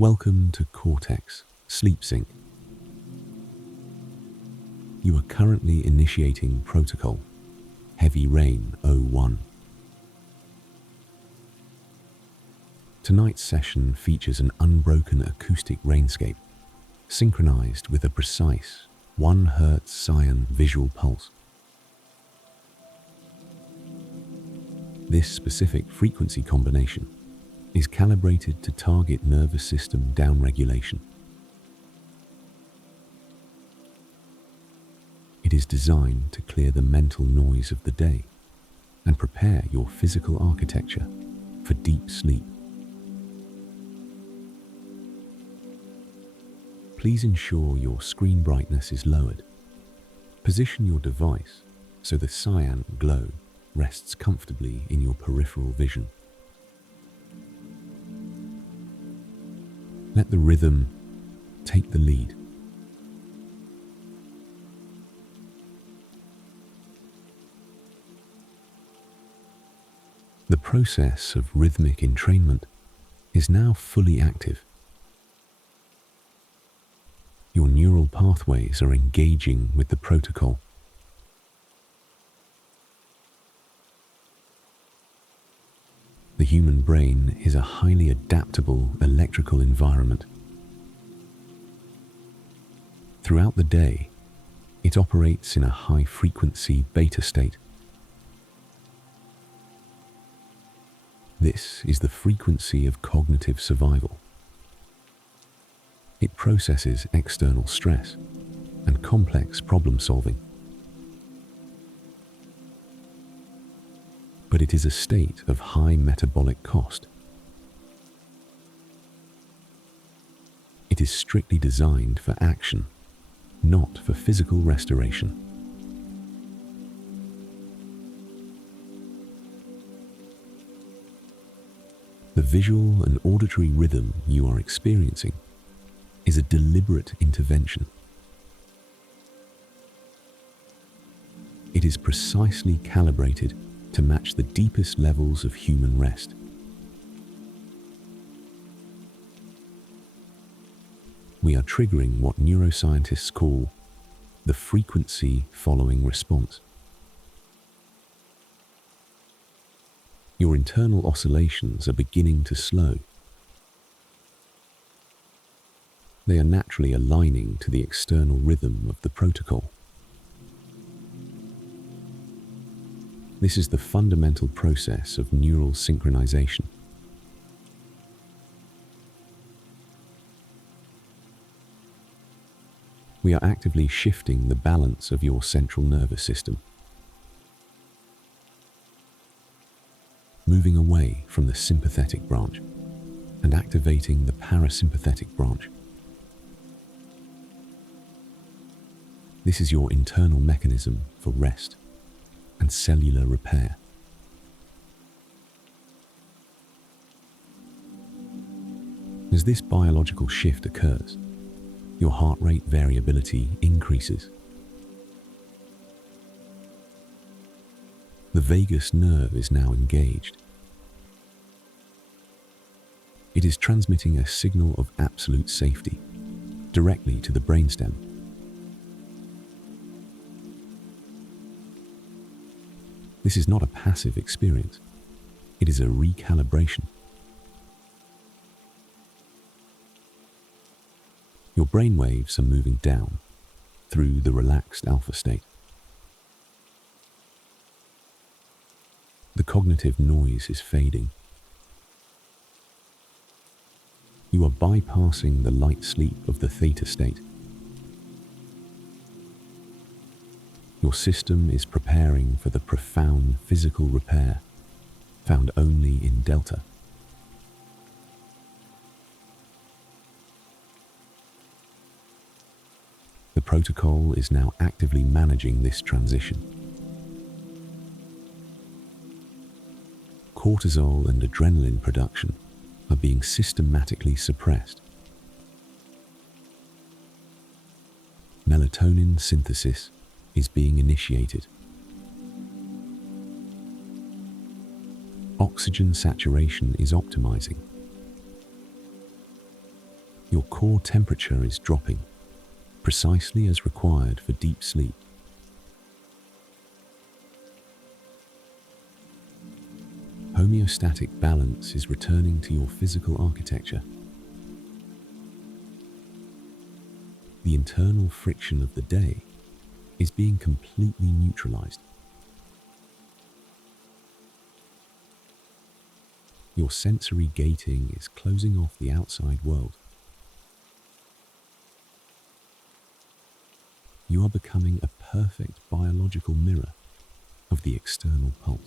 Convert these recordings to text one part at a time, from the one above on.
Welcome to Cortex Sleep Sync. You are currently initiating Protocol Heavy Rain 01. Tonight's session features an unbroken acoustic rainscape, synchronized with a precise 1 Hz cyan visual pulse. This specific frequency combination is calibrated to target nervous system downregulation. It is designed to clear the mental noise of the day and prepare your physical architecture for deep sleep. Please ensure your screen brightness is lowered. Position your device so the cyan glow rests comfortably in your peripheral vision. Let the rhythm take the lead. The process of rhythmic entrainment is now fully active. Your neural pathways are engaging with the protocol. The human brain is a highly adaptable electrical environment. Throughout the day, it operates in a high-frequency beta state. This is the frequency of cognitive survival. It processes external stress and complex problem solving. But it is a state of high metabolic cost. It is strictly designed for action, not for physical restoration. The visual and auditory rhythm you are experiencing is a deliberate intervention. It is precisely calibrated to match the deepest levels of human rest. We are triggering what neuroscientists call the frequency following response. Your internal oscillations are beginning to slow. They are naturally aligning to the external rhythm of the protocol. This is the fundamental process of neural synchronization. We are actively shifting the balance of your central nervous system, moving away from the sympathetic branch and activating the parasympathetic branch. This is your internal mechanism for rest and cellular repair. As this biological shift occurs, your heart rate variability increases. The vagus nerve is now engaged. It is transmitting a signal of absolute safety directly to the brainstem. This is not a passive experience. It is a recalibration. Your brain waves are moving down through the relaxed alpha state. The cognitive noise is fading. You are bypassing the light sleep of the theta state. Your system is preparing for the profound physical repair found only in delta. The protocol is now actively managing this transition. Cortisol and adrenaline production are being systematically suppressed. Melatonin synthesis is being initiated. Oxygen saturation is optimizing. Your core temperature is dropping, precisely as required for deep sleep. Homeostatic balance is returning to your physical architecture. The internal friction of the day is being completely neutralized. Your sensory gating is closing off the outside world. You are becoming a perfect biological mirror of the external pulse.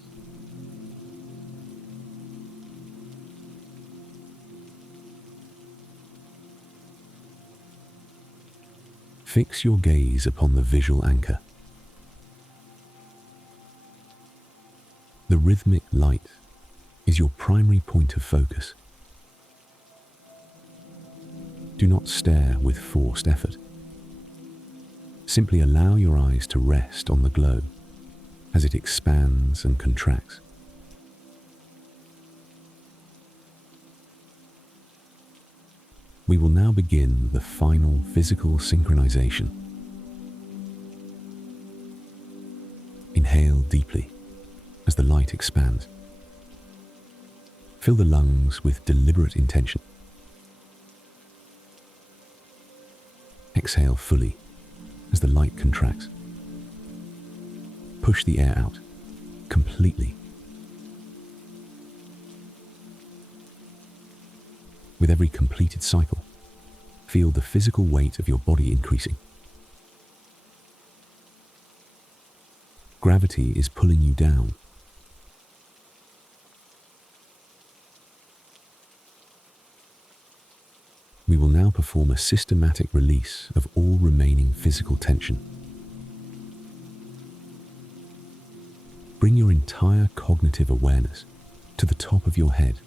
Fix your gaze upon the visual anchor. The rhythmic light is your primary point of focus. Do not stare with forced effort. Simply allow your eyes to rest on the glow as it expands and contracts. We will now begin the final physical synchronization. Inhale deeply as the light expands. Fill the lungs with deliberate intention. Exhale fully as the light contracts. Push the air out completely. With every completed cycle, feel the physical weight of your body increasing. Gravity is pulling you down. We will now perform a systematic release of all remaining physical tension. Bring your entire cognitive awareness to the top of your head.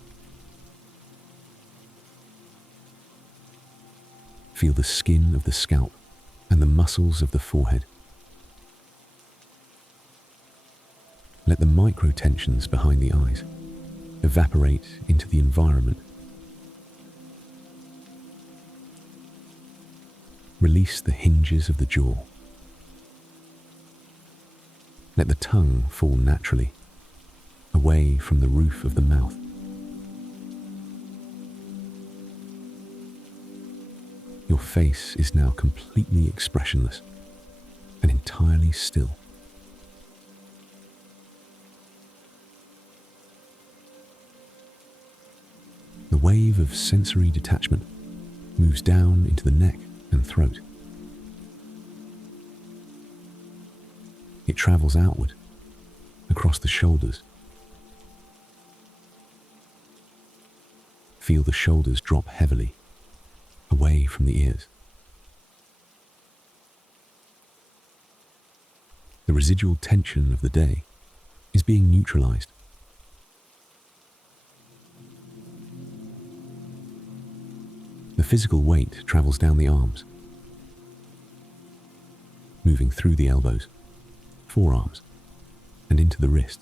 Feel the skin of the scalp and the muscles of the forehead. Let the micro-tensions behind the eyes evaporate into the environment. Release the hinges of the jaw. Let the tongue fall naturally, away from the roof of the mouth. Your face is now completely expressionless and entirely still. The wave of sensory detachment moves down into the neck and throat. It travels outward, across the shoulders. Feel the shoulders drop heavily, away from the ears. The residual tension of the day is being neutralized. The physical weight travels down the arms, moving through the elbows, forearms, and into the wrist.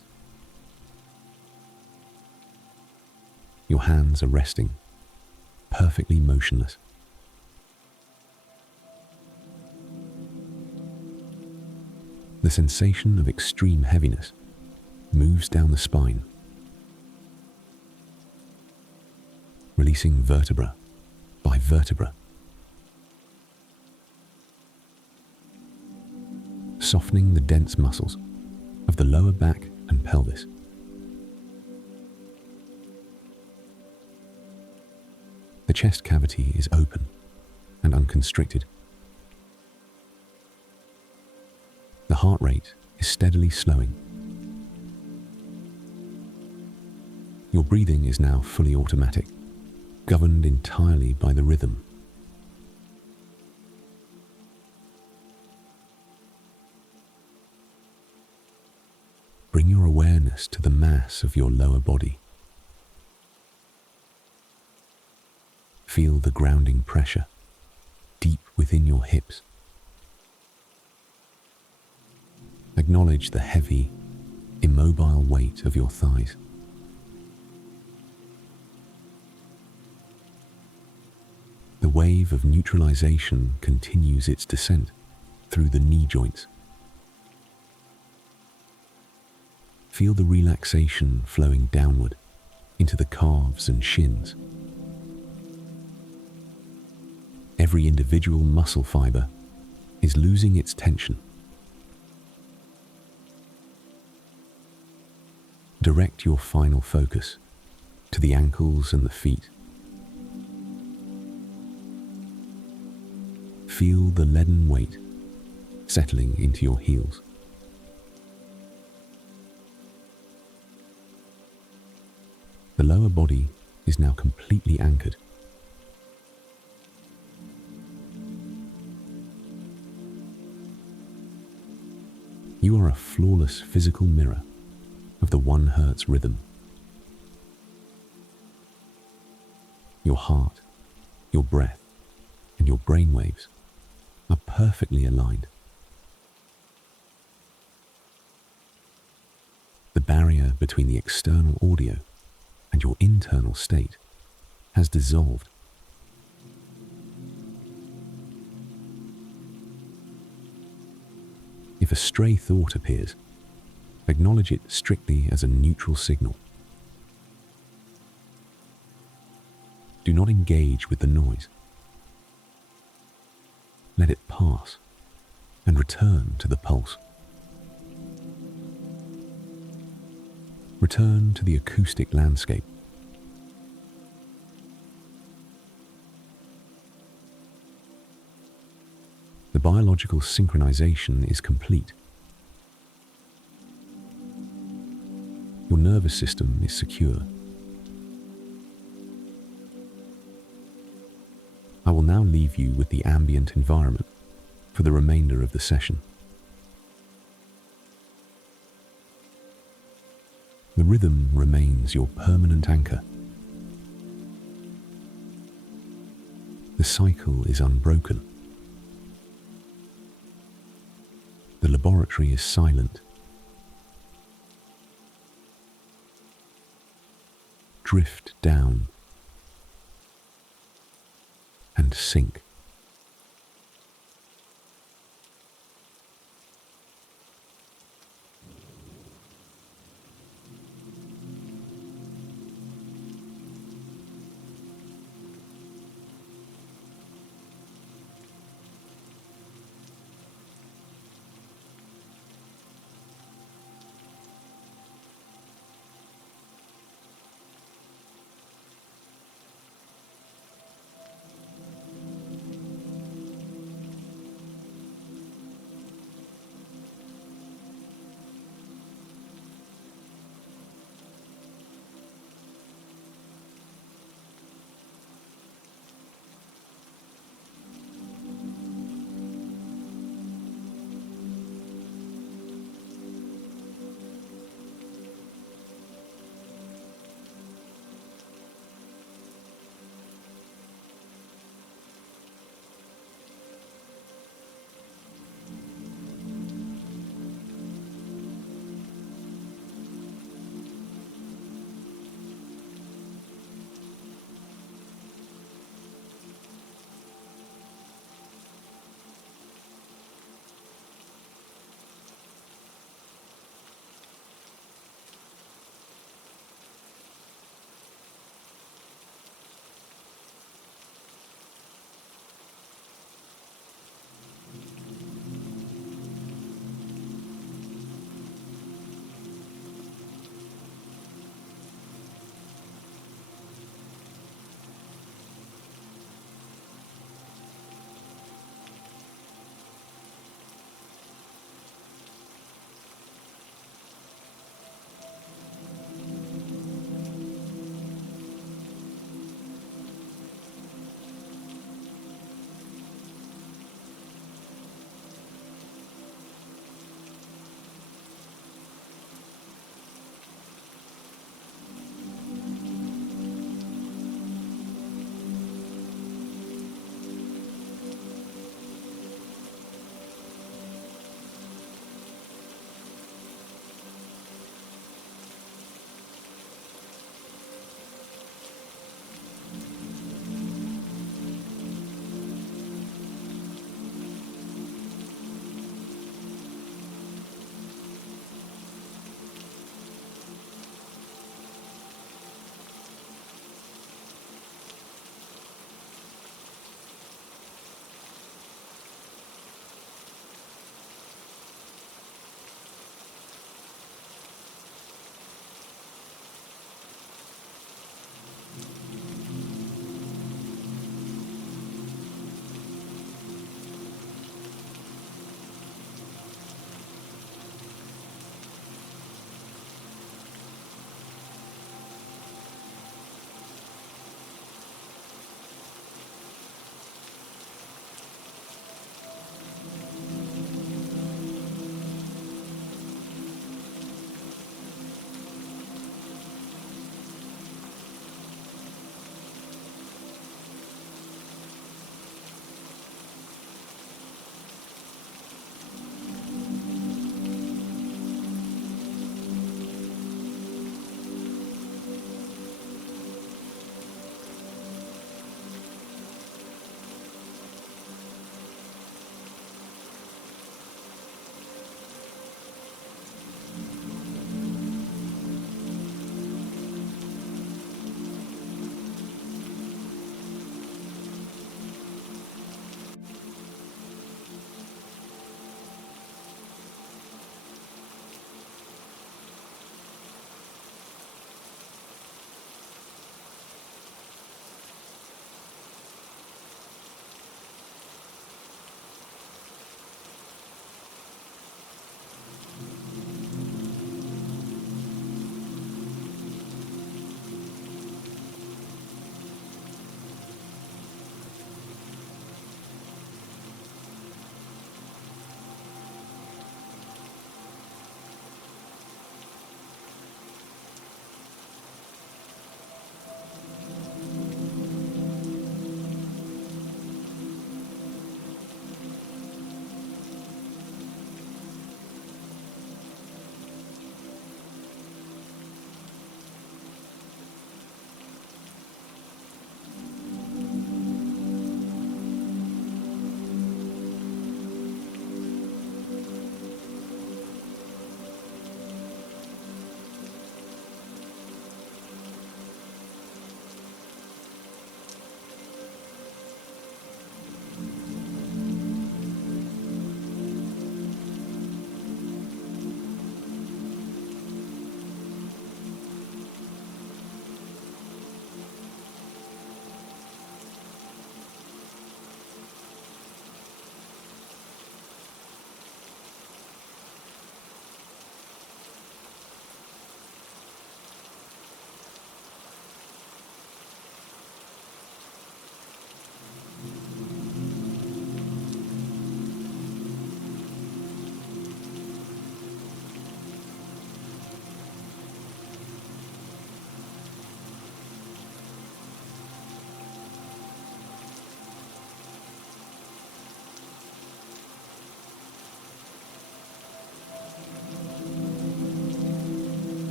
Your hands are resting, perfectly motionless. The sensation of extreme heaviness moves down the spine, releasing vertebra by vertebra. Softening the dense muscles of the lower back and pelvis. The chest cavity is open and unconstricted. The heart rate is steadily slowing. Your breathing is now fully automatic, governed entirely by the rhythm. Bring your awareness to the mass of your lower body. Feel the grounding pressure deep within your hips. Acknowledge the heavy, immobile weight of your thighs. The wave of neutralization continues its descent through the knee joints. Feel the relaxation flowing downward into the calves and shins. Every individual muscle fiber is losing its tension. Direct your final focus to the ankles and the feet. Feel the leaden weight settling into your heels. The lower body is now completely anchored. You are a flawless physical mirror of the 1 Hertz rhythm. Your heart, your breath, and your brainwaves are perfectly aligned. The barrier between the external audio and your internal state has dissolved. If a stray thought appears, acknowledge it strictly as a neutral signal. Do not engage with the noise. Let it pass and return to the pulse. Return to the acoustic landscape. The biological synchronization is complete. Your nervous system is secure. I will now leave you with the ambient environment for the remainder of the session. The rhythm remains your permanent anchor. The cycle is unbroken. The laboratory is silent. Drift down and sink.